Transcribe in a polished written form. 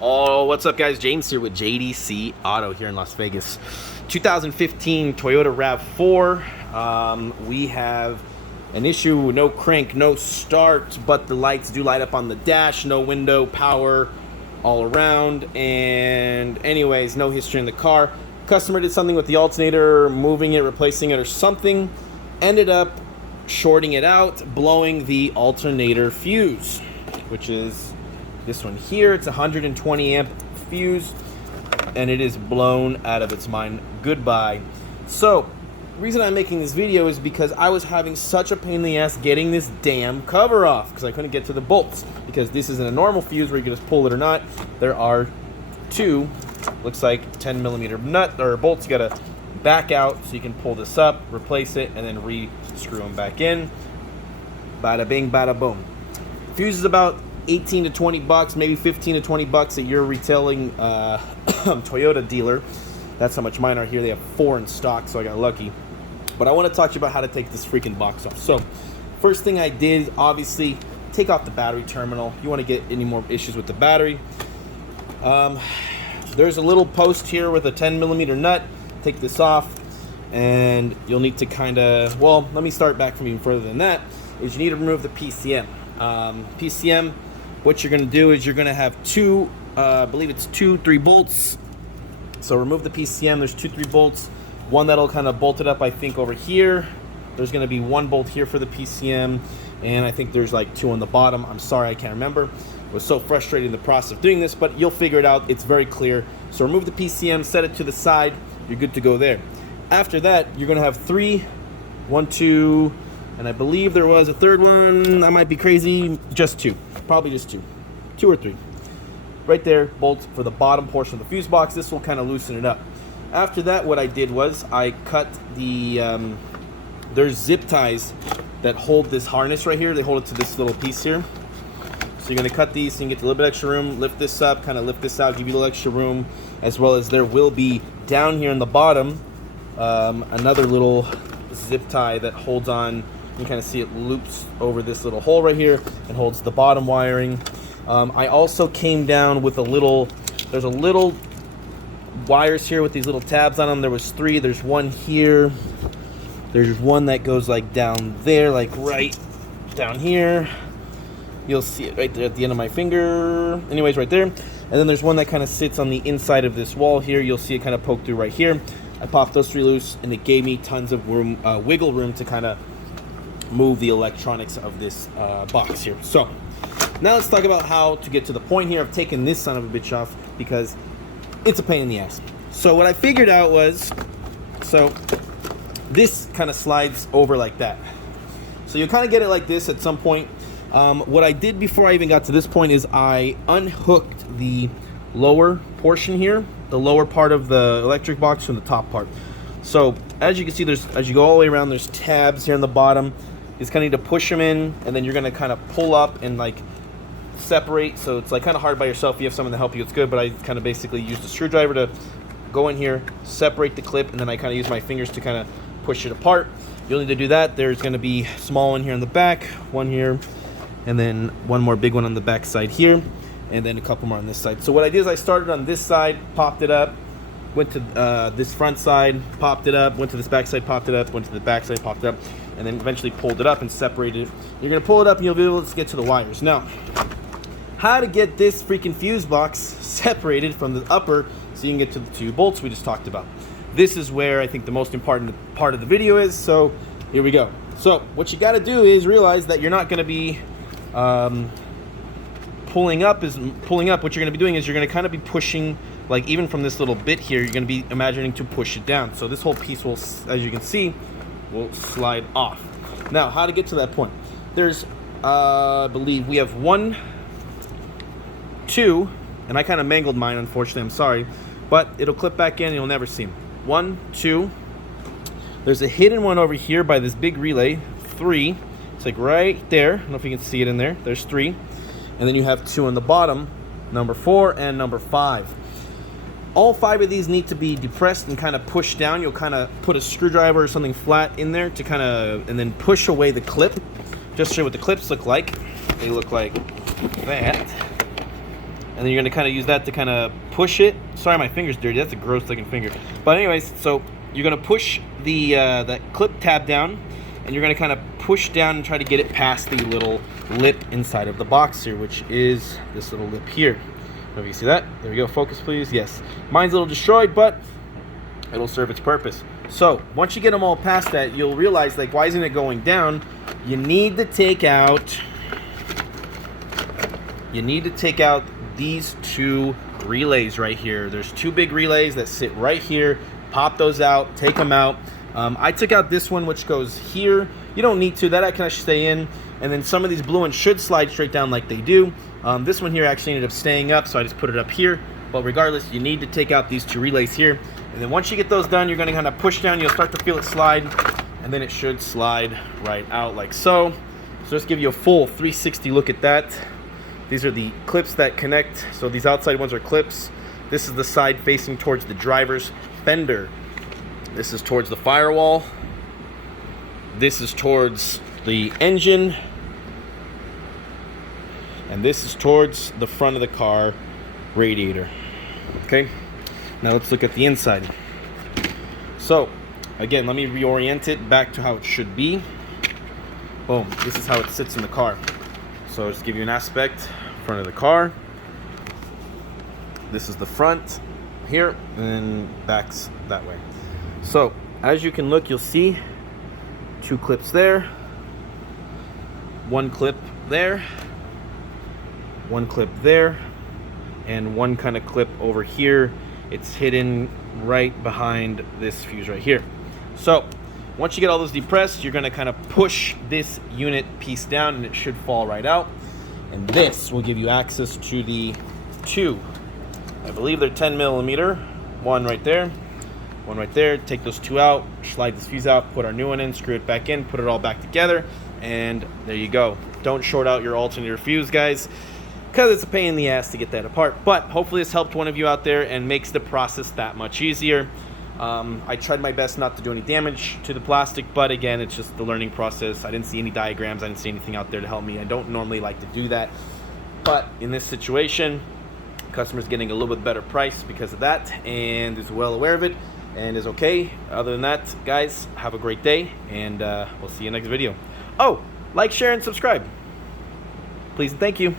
Oh, what's up, guys? James here with JDC Auto here in Las Vegas. 2015 Toyota Rav4. We have an issue, no crank, no start, but the lights do light up on the dash, no window, power all around, and anyways, no history in the car. Customer did something with the alternator, moving it, replacing it or something, ended up shorting it out, blowing the alternator fuse, which is this one here. It's a 120 amp fuse, and it is blown out of its mind. Goodbye. So, the reason I'm making this video is because I was having such a pain in the ass getting this damn cover off because I couldn't get to the bolts. Because this isn't a normal fuse where you can just pull it or not. There are two, looks like 10mm nut or bolts. You gotta back out so you can pull this up, replace it, and then re-screw them back in. Bada bing, bada boom. Fuse is about 18 to 20 bucks, maybe 15 to 20 bucks at your retailing Toyota dealer. That's how much mine are here. They have 4 in stock, so I got lucky. But I want to talk to you about how to take this freaking box off. So, first thing I did, obviously, take off the battery terminal. You want to get any more issues with the battery. There's a little post here with a 10mm nut. Take this off, and you'll need to kind of, well, let me start back from even further than that, is you need to remove the PCM. PCM, what you're going to do is you're going to have two, I believe it's 2-3 bolts. So remove the PCM. There's 2-3 bolts. One that'll kind of bolt it up, I think, over here. There's going to be 1 bolt here for the PCM, and I think there's like 2 on the bottom. I'm sorry, I can't remember. It was so frustrating in the process of doing this, but you'll figure it out. It's very clear. So remove the PCM, set it to the side. You're good to go there. After that, you're going to have 3, 1, 2, and I believe there was a third one. I might be crazy. Just 2. Probably just 2. 2 or 3. Right there, bolts for the bottom portion of the fuse box. This will kind of loosen it up. After that, what I did was I cut the, there's zip ties that hold this harness right here. They hold it to this little piece here. So you're going to cut these so you can get a little bit extra room, lift this up, kind of lift this out, give you a little extra room, as well as there will be down here in the bottom another little zip tie that holds on. You can kind of see it loops over this little hole right here and holds the bottom wiring. I also came down with a little, there's a little wires here with these little tabs on them. There was 3. There's 1 here. There's 1 that goes like down there, like right down here. You'll see it right there at the end of my finger. Anyways, right there. And then there's 1 that kind of sits on the inside of this wall here. You'll see it kind of poke through right here. I popped those 3 loose, and it gave me tons of room, wiggle room to kind of move the electronics of this box here. So now let's talk about how to get to the point here of taking this son of a bitch off, because it's a pain in the ass. So what I figured out was, so this kind of slides over like that. So you'll kind of get it like this at some point. What I did before I even got to this point is I unhooked the lower portion here, the lower part of the electric box from the top part. So as you can see, there's, as you go all the way around, there's tabs here on the bottom. You just kind of need to push them in, and then you're going to kind of pull up and like separate. So it's like kind of hard by yourself. If you have someone to help you, it's good, but I kind of basically use the screwdriver to go in here, separate the clip, and then I kind of use my fingers to kind of push it apart. You'll need to do that. There's going to be a small one here on the back, 1 here, and then 1 more big one on the back side here, and then a couple more on this side. So what I did is I started on this side, popped it up, went to this front side, popped it up, went to this back side, popped it up, went to the back side, popped it up, and then eventually pulled it up and separated it. You're going to pull it up and you'll be able to get to the wires. Now, how to get this freaking fuse box separated from the upper so you can get to the 2 bolts we just talked about. This is where I think the most important part of the video is, so here we go. So what you got to do is realize that you're not going to be pulling up. What you're going to be doing is you're going to kind of be pushing, like even from this little bit here, you're going to be imagining to push it down. So this whole piece will, as you can see, will slide off. Now, how to get to that point? There's, I believe we have 1, 2, and I kind of mangled mine, unfortunately, I'm sorry, but it'll clip back in and you'll never see them. 1, 2, there's a hidden one over here by this big relay, 3, it's like right there, I don't know if you can see it in there, there's 3, and then you have 2 on the bottom, number 4 and number 5. All 5 of these need to be depressed and kind of pushed down. You'll kind of put a screwdriver or something flat in there to kind of, and then push away the clip. Just to show you what the clips look like. They look like that. and then you're going to kind of use that to kind of push it. Sorry, my finger's dirty. That's a gross looking finger. But anyways, so you're going to push the that clip tab down, and you're going to kind of push down and try to get it past the little lip inside of the box here, which is this little lip here. I don't know if you see that. There we go. Focus, please. Yes. Mine's a little destroyed, but it'll serve its purpose. So once you get them all past that, you'll realize, like, why isn't it going down? You need to take out these two relays right here. There's two big relays that sit right here. Pop those out, take them out. I took out this one, which goes here. You don't need to. That can actually stay in. And then some of these blue ones should slide straight down like they do. This one here actually ended up staying up, so I just put it up here. But regardless, you need to take out these two relays here. And then once you get those done, you're going to kind of push down. You'll start to feel it slide, and then it should slide right out like so. So just give you a full 360 look at that. These are the clips that connect. So these outside ones are clips. This is the side facing towards the driver's fender. This is towards the firewall. This is towards the engine. And this is towards the front of the car radiator. Okay, now let's look at the inside. So again, let me reorient it back to how it should be. Boom, this is how it sits in the car. So just give you an aspect, front of the car. This is the front here, and then back's that way. So as you can look, you'll see two clips there, one clip there, one clip there, and one kind of clip over here. It's hidden right behind this fuse right here. So once you get all those depressed, you're going to kind of push this unit piece down, and it should fall right out. And this will give you access to the two, I believe they're 10 millimeter, one right there, one right there. Take those two out, slide this fuse out, put our new one in, screw it back in, put it all back together, and there you go. Don't short out your alternator fuse, guys, because it's a pain in the ass to get that apart. But hopefully this helped one of you out there and makes the process that much easier. I tried my best not to do any damage to the plastic, but again, it's just the learning process. I didn't see any diagrams. I didn't see anything out there to help me. I don't normally like to do that, but in this situation, customer's getting a little bit better price because of that, and is well aware of it and is okay. Other than that, guys, have a great day, and we'll see you next video. Oh, like, share, and subscribe, please and thank you.